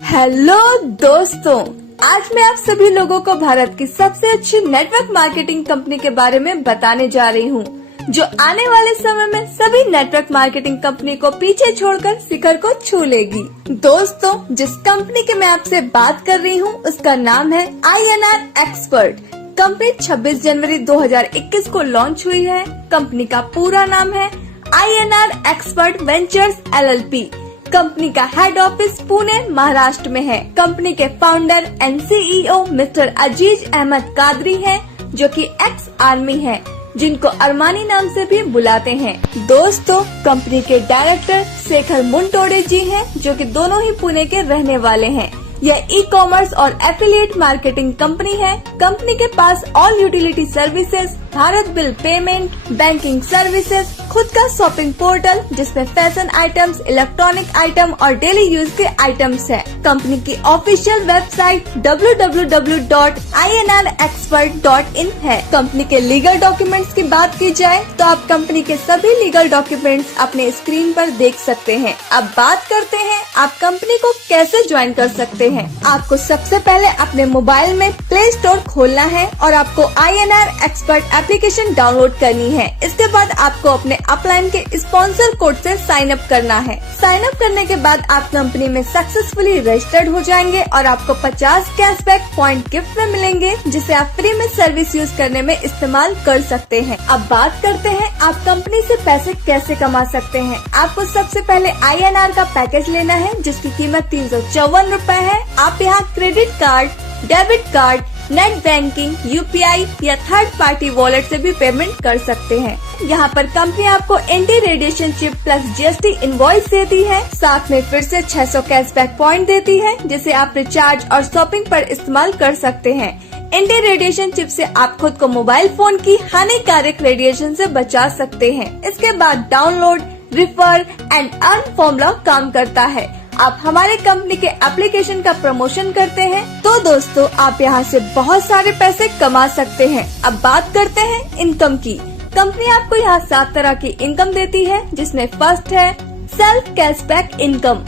Hello दोस्तों, आज मैं आप सभी लोगों को भारत की सबसे अच्छी नेटवर्क मार्केटिंग कंपनी के बारे में बताने जा रही हूँ, जो आने वाले समय में सभी नेटवर्क मार्केटिंग कंपनी को पीछे छोड़कर शिखर को छू लेगी। दोस्तों, जिस कंपनी की मैं आपसे बात कर रही हूँ उसका नाम है INR एक्सपर्ट। कंपनी 26 जनवरी 2021 को लॉन्च हुई है। कंपनी का पूरा नाम है INR expert ventures LLP। Company का हेड ऑफिस पुणे महाराष्ट्र में है। कंपनी के फाउंडर एंड CEO मिस्टर अजीज अहमद कादरी हैं, जो कि एक्स आर्मी है, जिनको अरमानी नाम से भी बुलाते हैं। दोस्तों, कंपनी के डायरेक्टर शेखर मुंटोडे जी हैं, जो कि दोनों ही पुणे के रहने वाले हैं। यह ई-कॉमर्स और एफिलिएट मार्केटिंग कंपनी है। कंपनी के पास all utility services, Bharat bill payment, banking services, खुद का शॉपिंग पोर्टल जिसमें फैशन आइटम्स, इलेक्ट्रॉनिक आइटम और डेली यूज के आइटम्स है। कंपनी की ऑफिशियल वेबसाइट www.inrexpert.in है। कंपनी के लीगल डॉक्यूमेंट्स की बात की जाए तो आप कंपनी के सभी लीगल डॉक्यूमेंट्स अपने स्क्रीन पर देख सकते हैं। अब बात करते हैं आप कंपनी को कैसे ज्वाइन कर सकते हैं। आपको सबसे पहले अपने मोबाइल में प्ले स्टोर खोलना है और आपको INR एक्सपर्ट एप्लीकेशन डाउनलोड करनी है। इसके बाद आपको अपने अपलाइन के स्पॉन्सर कोड से साइन अप करना है। साइन अप करने के बाद आप कंपनी में सक्सेसफुली रजिस्टर्ड हो जाएंगे और आपको 50 कैशबैक पॉइंट गिफ्ट में मिलेंगे, जिसे आप फ्री में सर्विस यूज करने में इस्तेमाल कर सकते हैं। अब बात करते हैं आप कंपनी से पैसे कैसे कमा सकते हैं। आपको सबसे पहले INR का पैकेज लेना है, जिसकी कीमत 354 रूपए है। आप यहाँ credit card, debit card, net banking, UPI या थर्ड पार्टी वॉलेट से भी पेमेंट कर सकते हैं। यहाँ पर कंपनी आपको anti radiation chip plus GST invoice देती है। साथ में फिर से 600 कैशबैक पॉइंट देती है, जिसे आप रिचार्ज और शॉपिंग पर इस्तेमाल कर सकते हैं। एंटी रेडिएशन चिप से आप खुद को मोबाइल फोन की हानिकारक रेडिएशन से बचा सकते हैं। इसके बाद download, refer and earn formula काम करता है। आप हमारे कंपनी के एप्लीकेशन का प्रमोशन करते हैं तो दोस्तों आप यहाँ से बहुत सारे पैसे कमा सकते हैं। अब बात करते हैं इनकम की। कंपनी आपको यहाँ 7 तरह की इनकम देती है, जिसमें फर्स्ट है सेल्फ कैशबैक इनकम,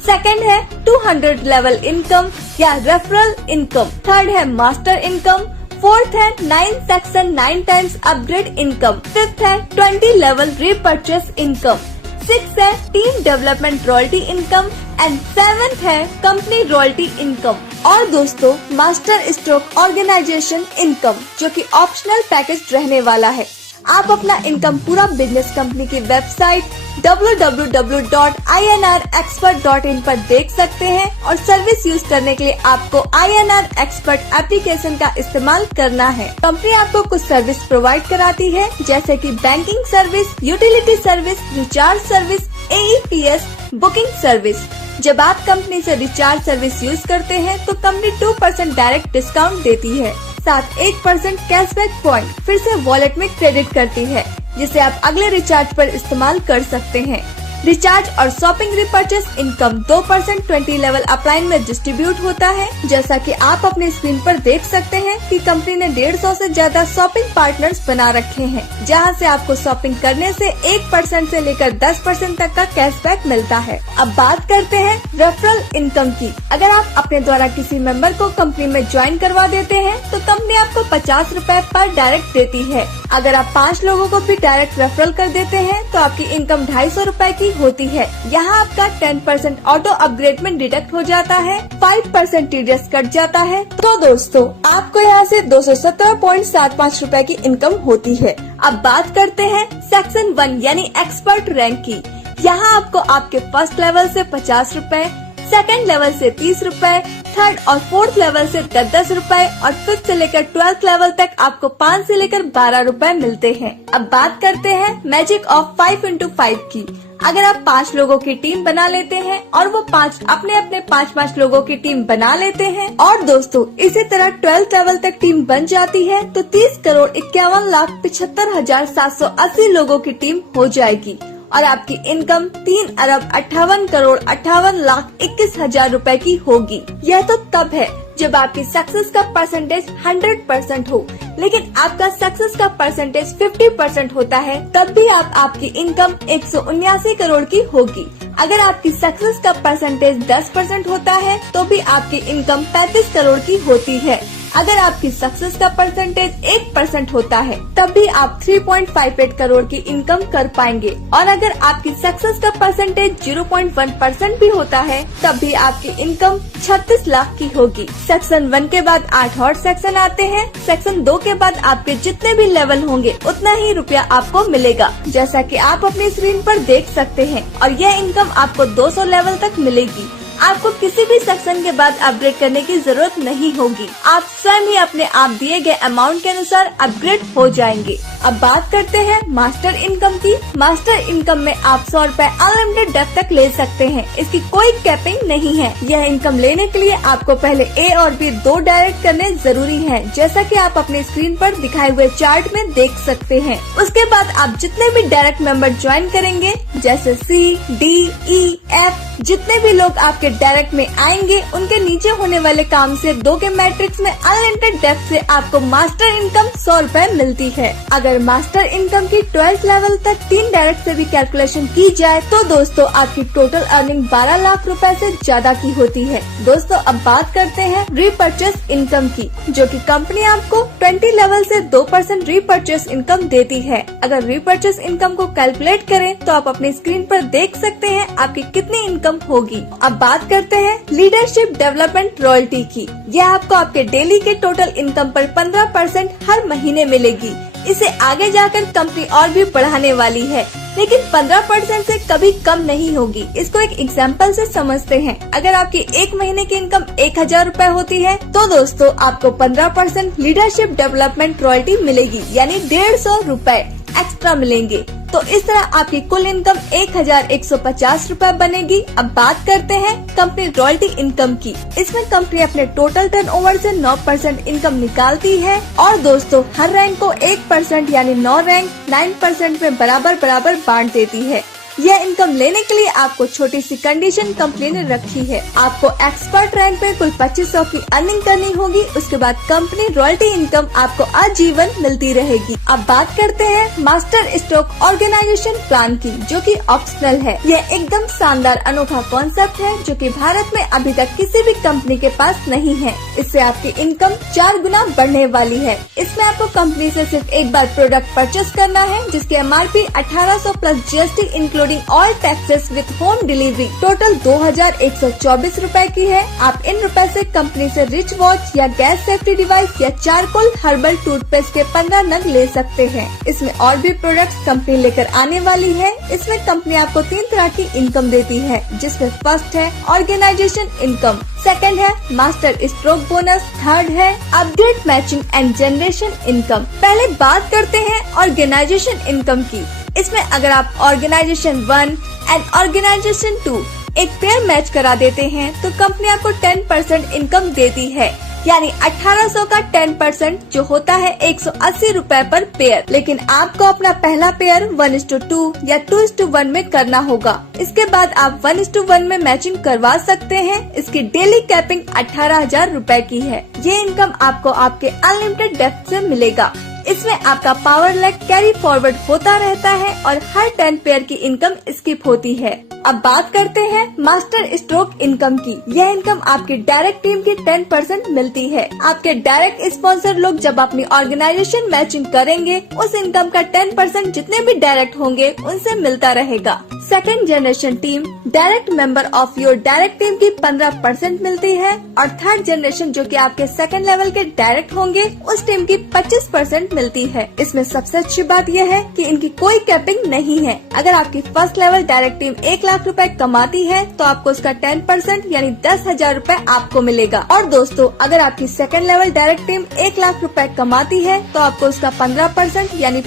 सेकंड है 200 लेवल इनकम या रेफरल इनकम, थर्ड है मास्टर इनकम, फोर्थ है 9 section 9 times upgrade income, fifth है 20 लेवल रीपर्चेस इनकम, 6 है team development royalty income and 7th है कंपनी रॉयल्टी इनकम। और दोस्तों मास्टर स्ट्रोक ऑर्गेनाइजेशन इनकम, जो कि ऑप्शनल पैकेज रहने वाला है। आप अपना इनकम पूरा बिजनेस कंपनी की वेबसाइट www.inrexpert.in पर देख सकते हैं और सर्विस यूज करने के लिए आपको INR एक्सपर्ट एप्लीकेशन का इस्तेमाल करना है। कंपनी आपको कुछ सर्विस प्रोवाइड कराती है, जैसे कि banking service, utility service, recharge service, AEPS, booking service. जब आप कंपनी से रिचार्ज सर्विस यूज करते हैं तो कंपनी 2% डायरेक्ट डिस्काउंट देती है, साथ 1% कैशबैक पॉइंट फिर से वॉलेट में क्रेडिट करती है, जिसे आप अगले रिचार्ज पर इस्तेमाल कर सकते हैं। रिचार्ज और shopping repurchase income 2% 20 level upline में डिस्ट्रीब्यूट होता है। जैसा कि आप अपने स्क्रीन पर देख सकते हैं कि कंपनी ने 150 से ज्यादा शॉपिंग पार्टनर्स बना रखे हैं, जहां से आपको शॉपिंग करने से 1% से लेकर 10% तक का कैशबैक मिलता है। अब बात करते हैं रेफरल इनकम की। अगर आप अपने द्वारा किसी मेंबर को कंपनी में ज्वाइन करवा देते हैं तो कंपनी आपको 50 रूपए पर डायरेक्ट देती है। अगर आप 5 लोगों को भी डायरेक्ट रेफरल कर देते हैं तो आपकी इनकम 250 रूपए की होती है। यहाँ आपका 10% ऑटो अपग्रेड में डिडक्ट हो जाता है, 5% TDS कट जाता है। तो दोस्तों आपको यहाँ से 217.75 रूपए की इनकम होती है। अब बात करते हैं सेक्शन 1 यानी एक्सपर्ट रैंक की। यहाँ आपको आपके फर्स्ट लेवल से 50 रूपए, सेकेंड लेवल से 30 रूपए, थर्ड और फोर्थ लेवल से 10 रूपए और फिफ्थ से लेकर 12th लेवल तक आपको 5 से लेकर 12 रूपए मिलते हैं। अब बात करते हैं मैजिक ऑफ 5x5 की। अगर आप 5 लोगों की टीम बना लेते हैं और वो 5 अपने अपने 5 लोगों की टीम बना लेते हैं और दोस्तों इसी तरह 12th लेवल तक टीम बन जाती है तो 30,51,75,780 लोगों की टीम हो जाएगी और आपकी इनकम 3,58,58,21,000 रूपए की होगी। यह तो तब है जब आपकी सक्सेस का परसेंटेज 100% हो, लेकिन आपका सक्सेस का परसेंटेज 50% होता है, तब भी आपकी इनकम 179 करोड़ की होगी। अगर आपकी सक्सेस का परसेंटेज 10% होता है तो भी आपकी इनकम 35 करोड़ की होती है। अगर आपकी सक्सेस का परसेंटेज 1% होता है तब भी आप 3.58 करोड़ की इनकम कर पाएंगे, और अगर आपकी सक्सेस का परसेंटेज 0.1% भी होता है तब भी आपकी इनकम 36 लाख की होगी। सेक्शन 1 के बाद 8 और सेक्शन आते हैं। सेक्शन 2 के बाद आपके जितने भी लेवल होंगे उतना ही रुपया आपको मिलेगा, जैसा कि आप अपनी स्क्रीन पर देख सकते हैं, और यह इनकम आपको 200 लेवल तक मिलेगी। आपको किसी भी सेक्शन के बाद अपग्रेड करने की जरूरत नहीं होगी, आप स्वयं ही अपने आप दिए गए अमाउंट के अनुसार अपग्रेड हो जाएंगे। अब बात करते हैं मास्टर इनकम की। मास्टर इनकम में आप 100 रूपए अनलिमिटेड डेप्थ तक ले सकते हैं। इसकी कोई कैपिंग नहीं है। यह इनकम लेने के लिए आपको पहले A और B 2 डायरेक्ट करने जरूरी है, जैसा कि आप अपने स्क्रीन पर दिखाए हुए चार्ट में देख सकते हैं। उसके बाद आप जितने भी डायरेक्ट मेंबर ज्वाइन करेंगे, जैसे C, D, E, F, जितने भी लोग आपके डायरेक्ट में आएंगे, उनके नीचे होने वाले काम से 2 के मैट्रिक्स में अनलिमिटेड डेप्थ से आपको मास्टर इनकम 100 रूपए मिलती है। अगर मास्टर इनकम की 12th लेवल तक 3 डायरेक्ट से भी कैलकुलेशन की जाए तो दोस्तों आपकी टोटल अर्निंग 12 लाख रुपए से ज्यादा की होती है। दोस्तों अब बात करते हैं रीपर्चेस इनकम की, जो कि कंपनी आपको 20 लेवल से 2% रीपर्चेस इनकम देती है। अगर रीपर्चेस इनकम को कैलकुलेट करें तो आप अपनी स्क्रीन पर देख सकते हैं आपकी कितनी इनकम होगी। अब बात करते हैं लीडरशिप डेवलपमेंट रॉयल्टी की। यह आपको आपके डेली के टोटल इनकम पर 15% हर महीने मिलेगी। इसे आगे जाकर कंपनी और भी बढ़ाने वाली है, लेकिन 15% से कभी कम नहीं होगी। इसको एक एग्जाम्पल से समझते हैं। अगर आपकी एक महीने की इनकम 1000 रूपए होती है तो दोस्तों आपको 15% लीडरशिप डेवलपमेंट रॉयल्टी मिलेगी, यानी 150 रूपए एक्स्ट्रा मिलेंगे। तो इस तरह आपकी कुल इनकम 1150 रूपए बनेगी। अब बात करते हैं कंपनी रॉयल्टी इनकम की। इसमें कंपनी अपने टोटल टर्नओवर से 9% इनकम निकालती है, और दोस्तों हर रैंक को 1% यानी 9 रैंक 9% में बराबर बांट देती है। यह इनकम लेने के लिए आपको छोटी सी कंडीशन कंपनी ने रखी है। आपको एक्सपर्ट रैंक में कुल 2500 की अर्निंग करनी होगी। उसके बाद कंपनी रॉयल्टी इनकम आपको आजीवन मिलती रहेगी। अब बात करते हैं मास्टर स्ट्रोक ऑर्गेनाइजेशन प्लान की, जो कि ऑप्शनल है। यह एकदम शानदार अनोखा कॉन्सेप्ट है जो कि भारत में अभी तक किसी भी कंपनी के पास नहीं है। इससे आपकी इनकम 4 गुना बढ़ने वाली है। इसमें आपको कंपनी से सिर्फ एक बार प्रोडक्ट परचेस करना है, जिसकी MRP 1800 plus GST including all taxes with home delivery total 2124 रूपए की है। आप इन रुपए से कंपनी से रिच वॉच या गैस सेफ्टी डिवाइस या चारकोल हर्बल टूथपेस्ट के 15 नग ले सकते हैं। इसमें और भी प्रोडक्ट्स कंपनी लेकर आने वाली है। इसमें कंपनी आपको 3 तरह की इनकम देती है, जिसमें फर्स्ट है ऑर्गेनाइजेशन इनकम, सेकंड है मास्टर स्ट्रोक बोनस, थर्ड है update matching and generation income. पहले बात करते हैं ऑर्गेनाइजेशन इनकम की। इसमें अगर आप ऑर्गेनाइजेशन 1 एंड ऑर्गेनाइजेशन 2 एक पेयर मैच करा देते हैं तो कंपनी आपको 10% इनकम देती है, यानी 1800 का 10% जो होता है 180 रूपए पर पेयर। लेकिन आपको अपना पहला पेयर 1:2 या 2:1 में करना होगा। इसके बाद आप 1:1 में मैचिंग करवा सकते हैं। इसकी डेली कैपिंग 18,000 रूपए की है। ये इनकम आपको आपके अनलिमिटेड डेप्थ से मिलेगा। इसमें आपका पावर लेग कैरी फॉरवर्ड होता रहता है और हर 10 पेयर की इनकम स्किप होती है। अब बात करते हैं मास्टर स्ट्रोक इनकम की। यह इनकम आपकी डायरेक्ट टीम की 10% मिलती है। आपके डायरेक्ट स्पॉन्सर लोग जब अपनी ऑर्गेनाइजेशन मैचिंग करेंगे, उस इनकम का 10% जितने भी डायरेक्ट होंगे उनसे मिलता रहेगा। Second generation team direct member of your direct team की 15% मिलती है, और थर्ड जनरेशन जो कि आपके सेकंड लेवल के डायरेक्ट होंगे, उस टीम की 25% मिलती है। इसमें सबसे अच्छी बात यह है कि इनकी कोई कैपिंग नहीं है। अगर आपकी first level direct team 1 lakh रुपए कमाती है तो आपको उसका 10% यानी 10,000 रूपए आपको मिलेगा। और दोस्तों अगर आपकी second level direct team 1 lakh रुपए कमाती है तो आपको उसका 15% यानी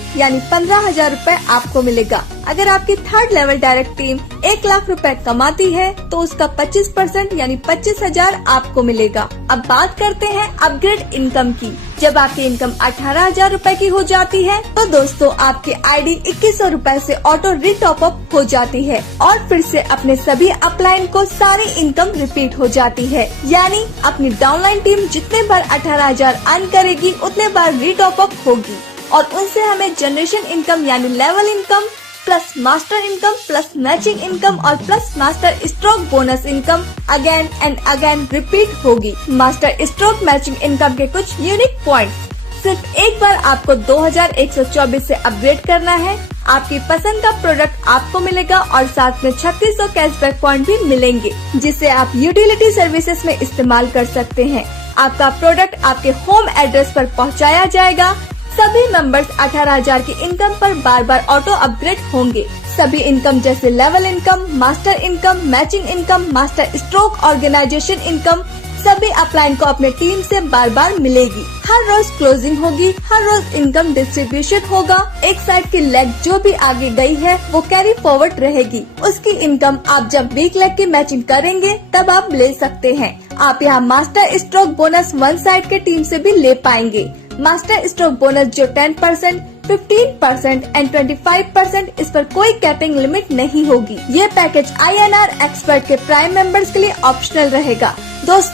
15,000 रूपए आपको मिलेगा। अगर आपकी third level direct team 1 lakh रुपए कमाती है तो उसका 25% यानी 25,000 आपको मिलेगा। अब बात करते हैं अपग्रेड इनकम की। जब आपकी इनकम 18,000 रुपए की हो जाती है तो दोस्तों आपकी आईडी 2100 रुपए से ऑटो रीटॉप अप हो जाती है और फिर से अपने सभी अपलाइन को सारी इनकम रिपीट हो जाती है। यानी अपनी डाउनलाइन टीम जितने बार 18,000 अर्न करेगी उतने बार रीटॉप अप होगी और उनसे हमें जनरेशन इनकम यानी level income plus master income plus matching income और plus master stroke bonus income again and again repeat होगी। मास्टर स्ट्रोक मैचिंग इनकम के कुछ यूनिक पॉइंट्स। सिर्फ एक बार आपको 2124 से अपग्रेड करना है, आपकी पसंद का प्रोडक्ट आपको मिलेगा और साथ में 3600 कैशबैक पॉइंट भी मिलेंगे जिसे आप यूटिलिटी सर्विसेज में इस्तेमाल कर सकते हैं। आपका प्रोडक्ट आपके होम एड्रेस पर पहुंचाया जाएगा। सभी मेंबर्स 18,000 की इनकम पर बार बार ऑटो अपग्रेड होंगे। सभी इनकम जैसे level income, master income, matching income, master stroke, organisation income सभी अपलाइन को अपने टीम से बार बार मिलेगी। हर रोज क्लोजिंग होगी, हर रोज इनकम डिस्ट्रीब्यूशन होगा। एक साइड की लेग जो भी आगे गई है वो कैरी फॉरवर्ड रहेगी। उसकी इनकम आप जब वीक लेग की मैचिंग करेंगे तब आप ले सकते हैं। आप यहाँ master stroke bonus one side के टीम से भी ले पाएंगे। मास्टर स्ट्रोक बोनस जो 10%, 15% एंड 25% इस पर कोई कैपिंग लिमिट नहीं होगी। ये पैकेज INR एक्सपर्ट के प्राइम मेंबर्स के लिए ऑप्शनल रहेगा। दोस्तों